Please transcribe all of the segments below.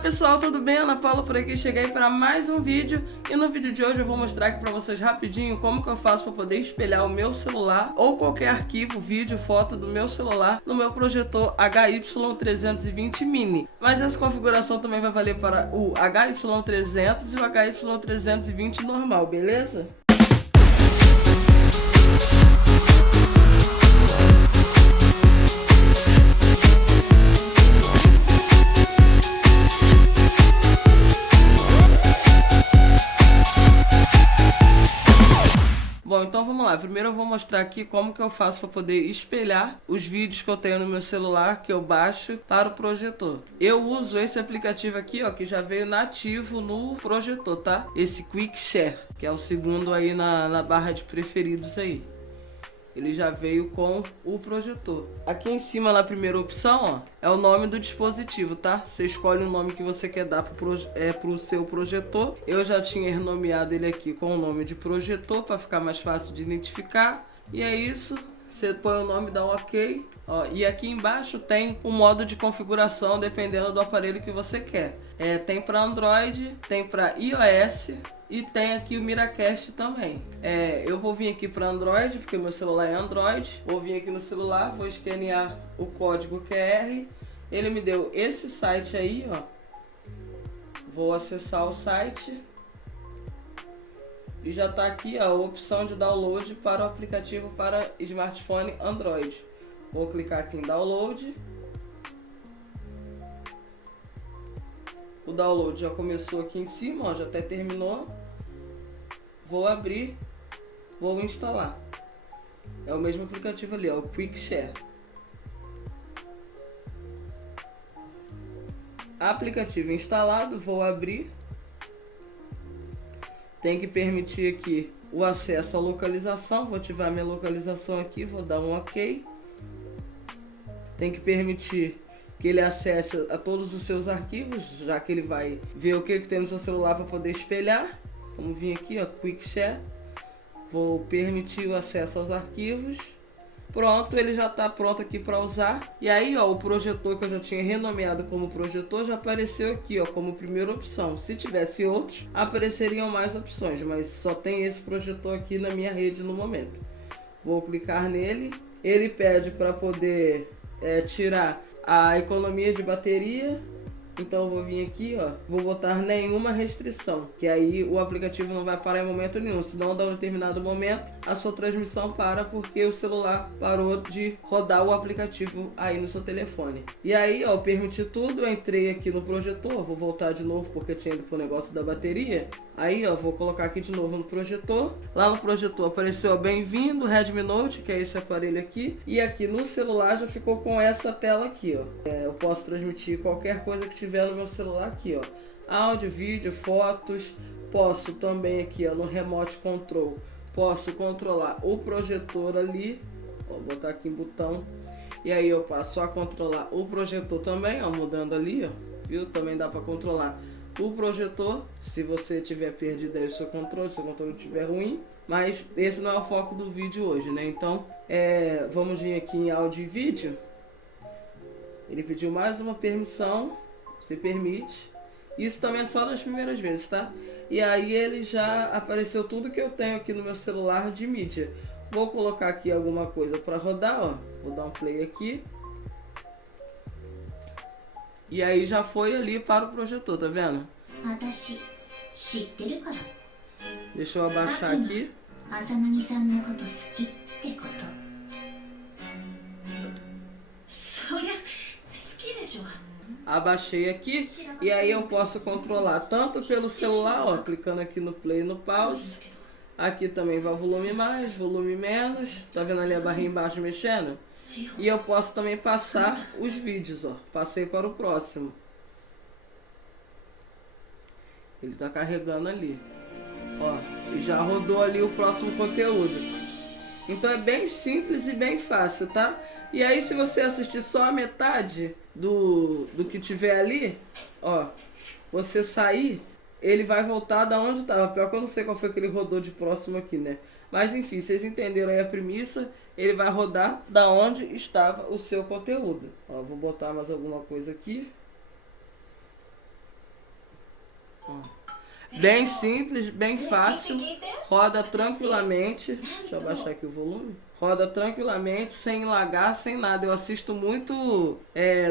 pessoal, tudo bem? Ana Paula por aqui, cheguei para mais um vídeo e no vídeo de hoje eu vou mostrar aqui para vocês rapidinho como que eu faço para poder espelhar o meu celular ou qualquer arquivo, vídeo, foto do meu celular no meu projetor HY320 Mini. Mas essa configuração também vai valer para o HY300 e o HY320 normal, beleza? Bom, então vamos lá. Primeiro eu vou mostrar aqui como que eu faço para poder espelhar os vídeos que eu tenho no meu celular, que eu baixo para o projetor. Eu uso esse aplicativo aqui, ó, que já veio nativo no projetor, tá? Esse Quick Share, que é o segundo aí na barra de preferidos aí. Ele já veio com o projetor. Aqui em cima, na primeira opção, ó, é o nome do dispositivo, tá? Você escolhe o nome que você quer dar pro seu projetor. Eu já tinha renomeado ele aqui com o nome de projetor para ficar mais fácil de identificar. E é isso. Você põe o nome, dá um OK. Ó, e aqui embaixo tem o modo de configuração dependendo do aparelho que você quer. Tem para Android, tem para iOS. E tem aqui o Miracast também. Eu vou vir aqui para Android, porque meu celular é Android. Vou vir aqui no celular, vou escanear o código QR. Ele me deu esse site aí, ó. Vou acessar o site. E já está aqui ó, a opção de download para o aplicativo para smartphone Android. Vou clicar aqui em download. O download já começou aqui em cima, ó, já até terminou. Vou abrir, vou instalar. É o mesmo aplicativo ali, ó, o Quick Share. Aplicativo instalado, vou abrir. Tem que permitir aqui o acesso à localização. Vou ativar minha localização aqui, vou dar um OK. Tem que permitir que ele acesse a todos os seus arquivos, já que ele vai ver o que tem no seu celular para poder espelhar. Vamos vir aqui, ó, Quick Share. Vou permitir o acesso aos arquivos. Pronto, ele já está pronto aqui para usar. E aí, ó, o projetor que eu já tinha renomeado como projetor já apareceu aqui, ó, como primeira opção. Se tivesse outros, apareceriam mais opções, mas só tem esse projetor aqui na minha rede no momento. Vou clicar nele. Ele pede para poder tirar a economia de bateria. Então eu vou vir aqui, ó, vou botar nenhuma restrição, que aí o aplicativo não vai parar em momento nenhum, senão dá um determinado momento a sua transmissão para porque o celular parou de rodar o aplicativo aí no seu telefone. E aí, ó, eu permiti tudo, eu entrei aqui no projetor, vou voltar de novo porque tinha ido pro negócio da bateria. Aí, ó, vou colocar aqui de novo no projetor. Lá no projetor apareceu, ó, bem-vindo, Redmi Note, que é esse aparelho aqui. E aqui no celular já ficou com essa tela aqui, ó. Eu posso transmitir qualquer coisa que tiver no meu celular aqui, ó. Áudio, vídeo, fotos. Posso também aqui, ó, no Remote Control. Posso controlar o projetor ali. Ó, vou botar aqui em botão. E aí eu passo a controlar o projetor também, ó, mudando ali, ó. Viu? Também dá para controlar o projetor, se você tiver perdido aí o seu controle, se o controle estiver ruim. Mas esse não é o foco do vídeo hoje, né? Então, vamos vir aqui em áudio e vídeo. Ele pediu mais uma permissão. Você permite. Isso também é só nas primeiras vezes, tá? E aí ele já apareceu tudo que eu tenho aqui no meu celular de mídia. Vou colocar aqui alguma coisa para rodar, ó. Vou dar um play aqui. E aí já foi ali para o projetor, tá vendo? Deixa eu abaixar aqui. Abaixei aqui e aí eu posso controlar tanto pelo celular, ó, clicando aqui no play e no pause. Aqui também vai volume mais, volume menos. Tá vendo ali a barrinha embaixo mexendo? E eu posso também passar os vídeos, ó. Passei para o próximo. Ele tá carregando ali. Ó, e já rodou ali o próximo conteúdo. Então é bem simples e bem fácil, tá? E aí se você assistir só a metade do que tiver ali, ó, você sair, ele vai voltar da onde estava. Pior que eu não sei qual foi que ele rodou de próximo aqui, né? Mas enfim, vocês entenderam aí a premissa. Ele vai rodar da onde estava o seu conteúdo. Ó, vou botar mais alguma coisa aqui. Bem simples, bem fácil, roda tranquilamente. Deixa eu abaixar aqui o volume. Roda tranquilamente, sem lagar, sem nada. Eu assisto muito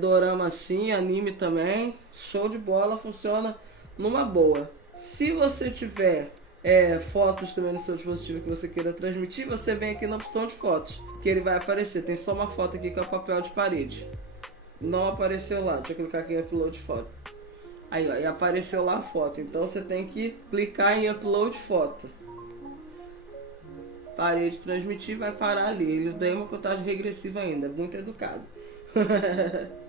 dorama assim, anime também. Show de bola, funciona numa boa. Se você tiver fotos também no seu dispositivo que você queira transmitir, você vem aqui na opção de fotos, que ele vai aparecer. Tem só uma foto aqui que é o papel de parede. Não apareceu lá, deixa eu clicar aqui em upload foto. Aí, ó, e apareceu lá a foto. Então você tem que clicar em upload foto. Parei de transmitir, vai parar ali. Ele deu uma contagem regressiva ainda, muito educado.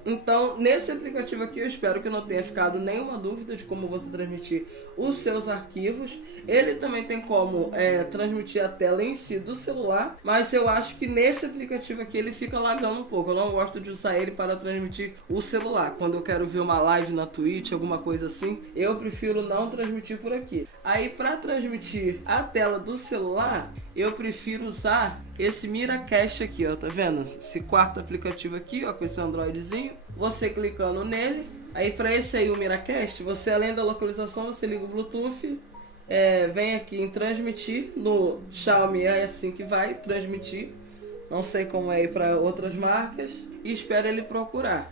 Então, nesse aplicativo aqui, eu espero que não tenha ficado nenhuma dúvida de como você transmitir os seus arquivos. Ele também tem como transmitir a tela em si do celular, mas eu acho que nesse aplicativo aqui ele fica lagando um pouco. Eu não gosto de usar ele para transmitir o celular. Quando eu quero ver uma live na Twitch, alguma coisa assim, eu prefiro não transmitir por aqui. Aí, para transmitir a tela do celular, eu prefiro usar esse Miracast aqui, ó, tá vendo? Esse quarto aplicativo aqui, ó, com esse Androidzinho. Você clicando nele, aí para esse aí, o Miracast, você além da localização, você liga o Bluetooth, vem aqui em transmitir, no Xiaomi é assim que vai transmitir, não sei como é aí para outras marcas, e espera ele procurar.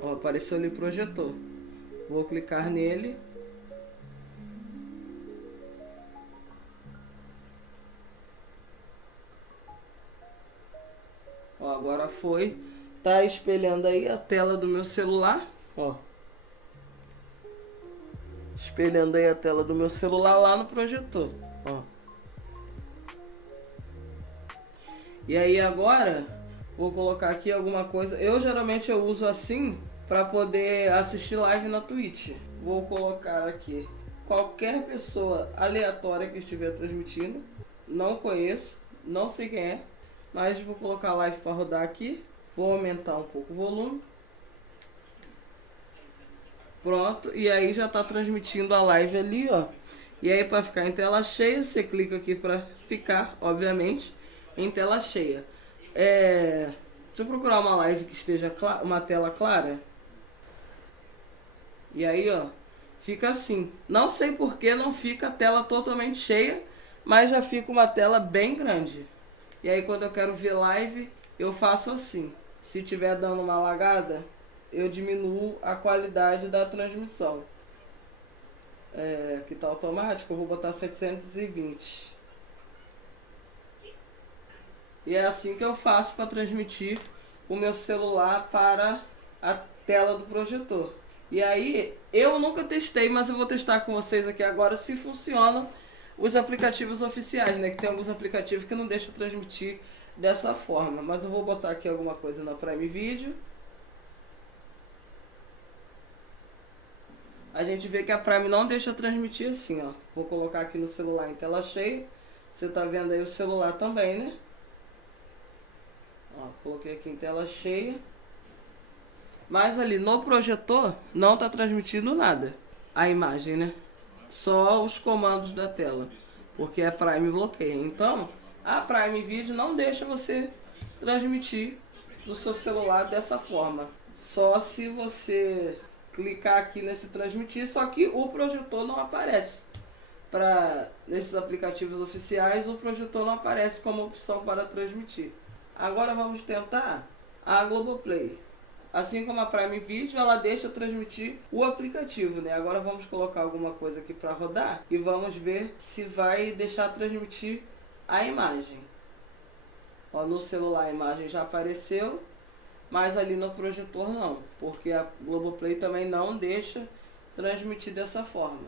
Ó, apareceu ali projetor, vou clicar nele. Ó, agora foi. Tá espelhando aí a tela do meu celular. Ó. Espelhando aí a tela do meu celular lá no projetor. Ó. E aí agora, vou colocar aqui alguma coisa. Eu geralmente uso assim para poder assistir live na Twitch. Vou colocar aqui qualquer pessoa aleatória que estiver transmitindo. Não conheço, não sei quem é. Mas vou colocar a live para rodar aqui. Vou aumentar um pouco o volume. Pronto. E aí já está transmitindo a live ali, ó. E aí para ficar em tela cheia, você clica aqui para ficar, obviamente, em tela cheia. Deixa eu procurar uma live que esteja uma tela clara. E aí, ó, fica assim. Não sei por que não fica a tela totalmente cheia, mas já fica uma tela bem grande. E aí quando eu quero ver live, eu faço assim. Se tiver dando uma lagada, eu diminuo a qualidade da transmissão. Que tá automático, eu vou botar 720. E é assim que eu faço para transmitir o meu celular para a tela do projetor. E aí, eu nunca testei, mas eu vou testar com vocês aqui agora se funcionam os aplicativos oficiais, né? Que tem alguns aplicativos que não deixam transmitir dessa forma. Mas eu vou botar aqui alguma coisa na Prime Video. A gente vê que a Prime não deixa transmitir assim, ó. Vou colocar aqui no celular em tela cheia. Você tá vendo aí o celular também, né? Ó, coloquei aqui em tela cheia. Mas ali no projetor não tá transmitindo nada. A imagem, né? Só os comandos da tela, porque a Prime bloqueia. Então, a Prime Video não deixa você transmitir do seu celular dessa forma. Só se você clicar aqui nesse transmitir, só que o projetor não aparece. Nesses aplicativos oficiais, o projetor não aparece como opção para transmitir. Agora vamos tentar a Globoplay. Assim como a Prime Video, ela deixa transmitir o aplicativo, né? Agora vamos colocar alguma coisa aqui para rodar e vamos ver se vai deixar transmitir a imagem. Ó, no celular a imagem já apareceu, mas ali no projetor não, porque a Globoplay também não deixa transmitir dessa forma.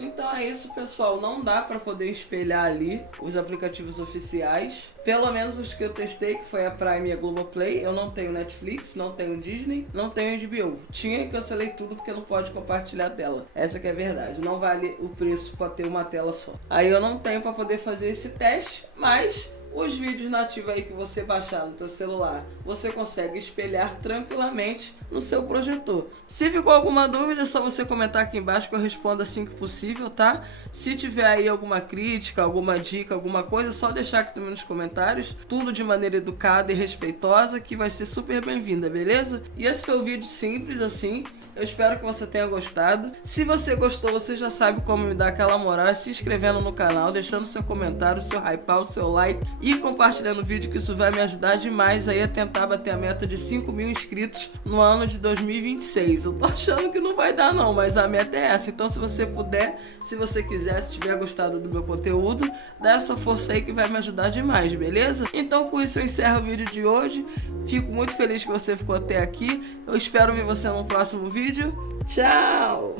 Então é isso, pessoal, não dá para poder espelhar ali os aplicativos oficiais, pelo menos os que eu testei, que foi a Prime e a Globoplay. Eu não tenho Netflix, não tenho Disney, não tenho HBO. Tinha e cancelei tudo porque não pode compartilhar a tela. Essa que é a verdade, não vale o preço para ter uma tela só. Aí eu não tenho para poder fazer esse teste, mas os vídeos nativos aí que você baixar no teu celular, você consegue espelhar tranquilamente no seu projetor. Se ficou alguma dúvida, é só você comentar aqui embaixo que eu respondo assim que possível, tá? Se tiver aí alguma crítica, alguma dica, alguma coisa, é só deixar aqui também nos comentários, tudo de maneira educada e respeitosa, que vai ser super bem-vinda, beleza? E esse foi o vídeo simples assim, eu espero que você tenha gostado. Se você gostou, você já sabe como me dar aquela moral, se inscrevendo no canal, deixando seu comentário, seu hypar, o seu like e compartilhando o vídeo, que isso vai me ajudar demais aí a tentar bater a meta de 5.000 inscritos no ano de 2026. Eu tô achando que não vai dar não, mas a meta é essa. Então se você puder, se você quiser, se tiver gostado do meu conteúdo, dá essa força aí que vai me ajudar demais, beleza? Então com isso eu encerro o vídeo de hoje. Fico muito feliz que você ficou até aqui. Eu espero ver você no próximo vídeo. Tchau!